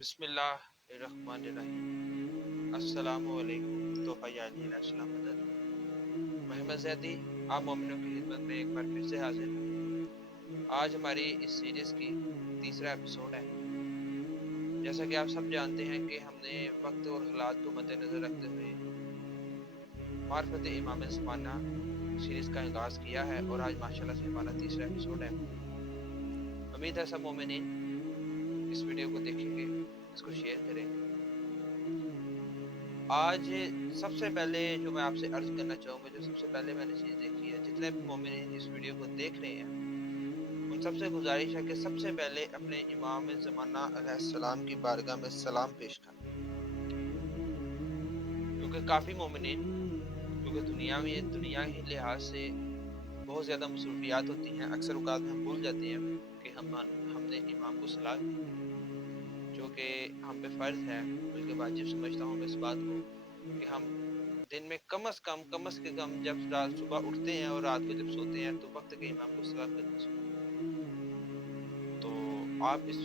بسم اللہ الرحمن الرحیم السلام علیکم تو حیانی السلام محمد زیدی آپ مومنوں کی خدمت میں ایک بار پھر سے حاضر ہیں۔ آج ہماری اس سیریز کی تیسرا ایپیسوڈ ہے۔ جیسا کہ آپ سب جانتے ہیں کہ ہم نے وقت اور حالات کو مد نظر رکھتے ہوئے معرفت امام زمانہ سیریز کا آغاز کیا ہے اور آج ماشاءاللہ سے ہمارا تیسرا ایپیسوڈ ہے۔ امید ہے سب مومنین اس ویڈیو کو دیکھیں گے، اس کو شیئر کریں گے۔ آج سب سے پہلے جو میں آپ سے عرض کرنا چاہوں گا، جو سب سے پہلے میں نے چیز دیکھی ہے، جتنے بھی مومنین اس ویڈیو کو دیکھ رہے ہیں ان سب سے گزارش ہے کہ سب سے پہلے اپنے امام زمانہ علیہ السلام کی بارگاہ میں سلام پیش کریں، کیونکہ کافی مومنین کیونکہ دنیا ہی لحاظ سے بہت زیادہ مصروفیات ہوتی ہیں، اکثر اوقات میں ہم بھول جاتے ہیں کہ ہم نے امام کو سلام دی، جو کہ ہم پہ فرض ہے، بلکہ واجب سمجھتا ہوں میں اس بات کو کہ ہم دن میں کم از کم جب رات صبح اٹھتے ہیں اور رات کو جب سوتے ہیں تو وقت کے امام کو سلام کرنا چاہیے۔ تو آپ اس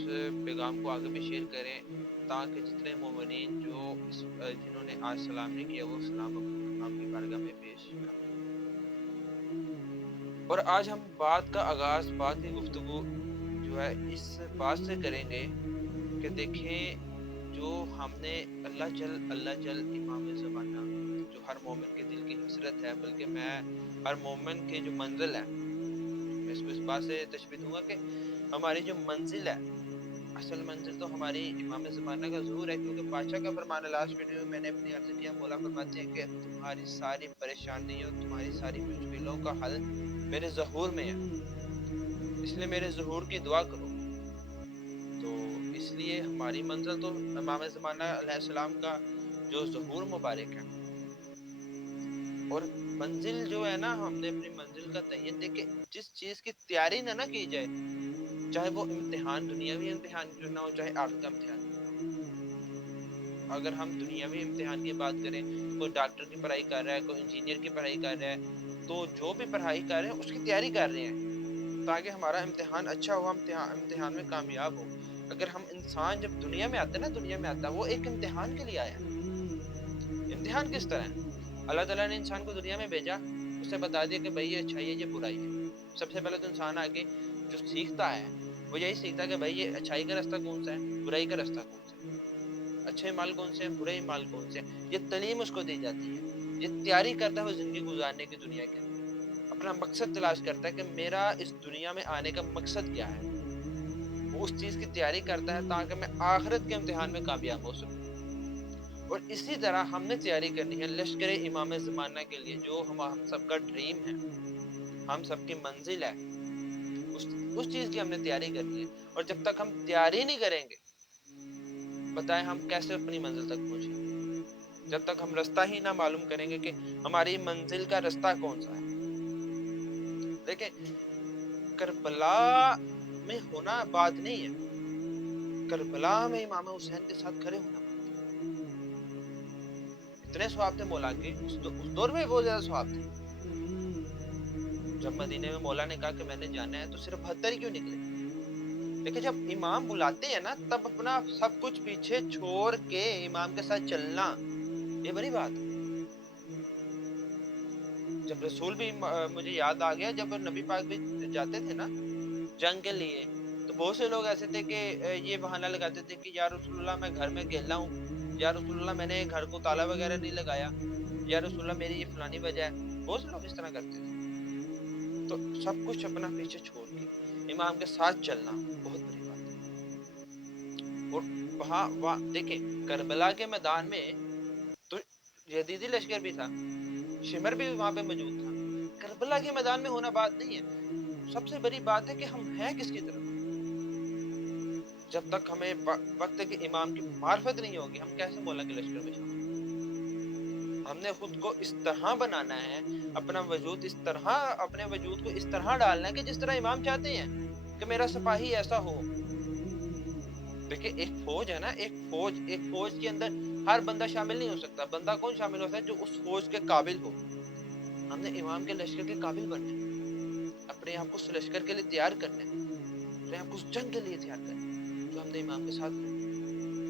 پیغام کو آگے بھی شیئر کریں تاکہ جتنے مومنین جنہوں نے آج سلام نہیں کیا وہ سلام اپنے امام کی بارگاہ میں پیش کریں۔ اور آج ہم بات کا آغاز، بات کی گفتگو جو ہے اس بات سے کریں گے کہ دیکھیں جو ہم نے اللہ جل امام زمانہ جو ہر مومن کے دل کی حسرت ہے، بلکہ میں ہر مومن کے جو منزل ہے، میں اس کو اس بات سے تشبیہ دوں گا کہ ہماری جو منزل ہے، اصل منزل تو ہماری امام زمانہ کا ظہور ہے، کیونکہ بادشاہ کا فرمان ہے، لاسٹ ویڈیو میں نے اپنی عرض کیا، مولا فرماتے ہیں کہ تمہاری ساری پریشانیوں، تمہاری ساری مشکلوں کا حل میرے ظہور میں ہے، اس لیے میرے ظہور کی دعا کرو۔ تو اس لیے ہماری منزل تو امام زمانہ علیہ السلام کا جو ظہور مبارک ہے، اور منزل جو ہے نا، ہم نے اپنی منزل کا تعین دے کہ جس چیز کی تیاری نہ کی جائے، چاہے وہ امتحان دنیاوی امتحان کیوں نہ ہو، چاہے آخرت کا امتحان کیوں نہ ہو۔ اگر ہم دنیاوی امتحان کی بات کریں، کوئی ڈاکٹر کی پڑھائی کر رہا ہے، کوئی انجینئر کی پڑھائی کر رہا ہے، تو جو بھی پڑھائی کر رہے ہیں اس کی تیاری کر رہے ہیں تاکہ ہمارا امتحان اچھا ہو، امتحان میں کامیاب ہو۔ اگر ہم انسان جب دنیا میں آتا ہے نا، دنیا میں آتا ہے وہ ایک امتحان کے لیے آیا ہے۔ امتحان کس طرح ہے؟ اللہ تعالیٰ نے انسان کو دنیا میں بھیجا، اسے بتا دیا کہ بھائی یہ اچھائی ہے، یہ برائی ہے۔ سب سے پہلے تو انسان آگے جو سیکھتا ہے وہ یہی سیکھتا ہے کہ بھائی یہ اچھائی کا راستہ کون سا ہے، برائی کا راستہ کون سا ہے، اچھے مال کون سے ہیں، برے مال کون سے ہیں۔ یہ تعلیم اس کو دی جاتی ہے، یہ تیاری کرتا ہے وہ زندگی گزارنے کی دنیا کے اندر، اپنا مقصد تلاش کرتا ہے کہ میرا اس دنیا میں آنے کا مقصد کیا ہے، وہ اس چیز کی تیاری کرتا ہے تاکہ میں آخرت کے امتحان میں کامیاب ہو سکوں۔ اور اسی طرح ہم نے تیاری کرنی ہے لشکر امام زمانہ کے لیے، جو ہم سب کا ڈریم ہے، ہم سب کی منزل ہے، اس چیز کی ہم نے تیاری کرنی ہے۔ اور جب تک ہم تیاری نہیں کریں گے، بتائیں ہم کیسے اپنی منزل تک پہنچیں گے؟ جب تک ہم رستہ ہی نہ معلوم کریں گے کہ ہماری منزل کا رستہ کون سا ہے۔ دیکھیں، کربلا میں ہونا بات نہیں ہے، کربلا میں امام حسین کے ساتھ کھڑے ہونا بات ہے۔ اتنے ثواب تھے مولا کے، اس دور میں بہت زیادہ ثواب تھے۔ جب مدینے میں مولا نے کہا کہ میں نے جانا ہے تو صرف 72 ہی کیوں نکلے؟ لیکن جب امام بلاتے ہیں نا، تب اپنا سب کچھ پیچھے چھوڑ کے امام کے ساتھ چلنا، یہ بڑی بات ہے۔ جب رسول بھی مجھے یاد آ گیا، جب نبی پاک بھی جاتے تھے نا جنگ کے لیے، تو بہت سے لوگ ایسے تھے کہ یہ بہانہ لگاتے تھے کہ یا رسول اللہ میں گھر میں اکیلا ہوں، یا رسول اللہ میں نے گھر کو تالا وغیرہ نہیں لگایا، یا رسول اللہ میری یہ فلانی وجہ ہے۔ بہت سے لوگ اس طرح کرتے تھے۔ تو سب کچھ اپنا پیچھے چھوڑ کے امام کے ساتھ چلنا بہت بڑی بات ہے۔ اور وہاں دیکھیں، کربلا کے میدان میں تو یزیدی لشکر بھی تھا، شمر بھی وہاں پہ موجود تھا۔ کربلا کے میدان میں ہونا بات نہیں ہے، سب سے بڑی بات ہے کہ ہم ہیں کس کی طرف۔ جب تک ہمیں وقت کے امام کی معرفت نہیں ہوگی، ہم کیسے مولا کے لشکر میں شامل ہوں گے؟ ہم نے خود کو اس طرح بنانا ہے، اپنے وجود کو اس طرح ڈالنا ہے کہ جس طرح امام چاہتے ہیں کہ میرا سپاہی ایسا ہو۔ دیکھیں، ایک فوج ہے نا، ایک فوج کے اندر ہر بندہ شامل نہیں ہو سکتا۔ بندہ کون شامل ہوتا ہے؟ جو اس فوج کے قابل ہو۔ ہم نے امام کے لشکر کے قابل بننا ہے، اپنے آپ کو اس لشکر کے لیے تیار کرنا ہے، اپنے آپ کو اس جنگ کے لیے تیار کرنا ہے جو ہم نے امام کے ساتھ لڑنی ہے۔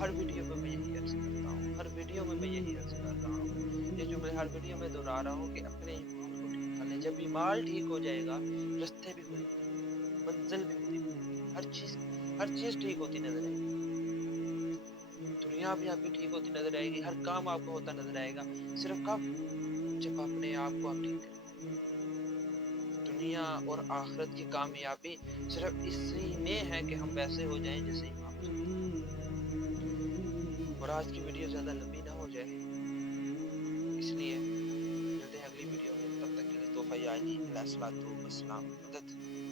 ہر ویڈیو میں میں یہی عرض کرتا ہوں، ہر ویڈیو میں میں یہی عرض کر رہا ہوں، یہ جو میں ہر ویڈیو میں دہرا رہا ہوں کہ اپنے ایمان کو ٹھیک کر لیں. جب ایمان ٹھیک ہو جائے گا رستے بھی کھلیں گے، منزل بھی کھلیں گی، ہر چیز ٹھیک ہوتی نظر آئے گی. دنیا بھی آپ کی ٹھیک ہوتی نظر آئے گی، ہر کام آپ کو ہوتا نظر آئے گا. صرف کب؟ جب اپنے آپ کو آپ ٹھیک کریں گے. دنیا اور آخرت کی کامیابی صرف اسی میں ہے کہ ہم ویسے ہو جائیں جیسے امام زمان. اور آج کی ویڈیو زیادہ لمبی نہ ہو جائے، اس لیے ملتے ہیں اگلی ویڈیو میں. تب تک کے لیے توفیق علی علیہ الصلوۃ والسلام. مدد.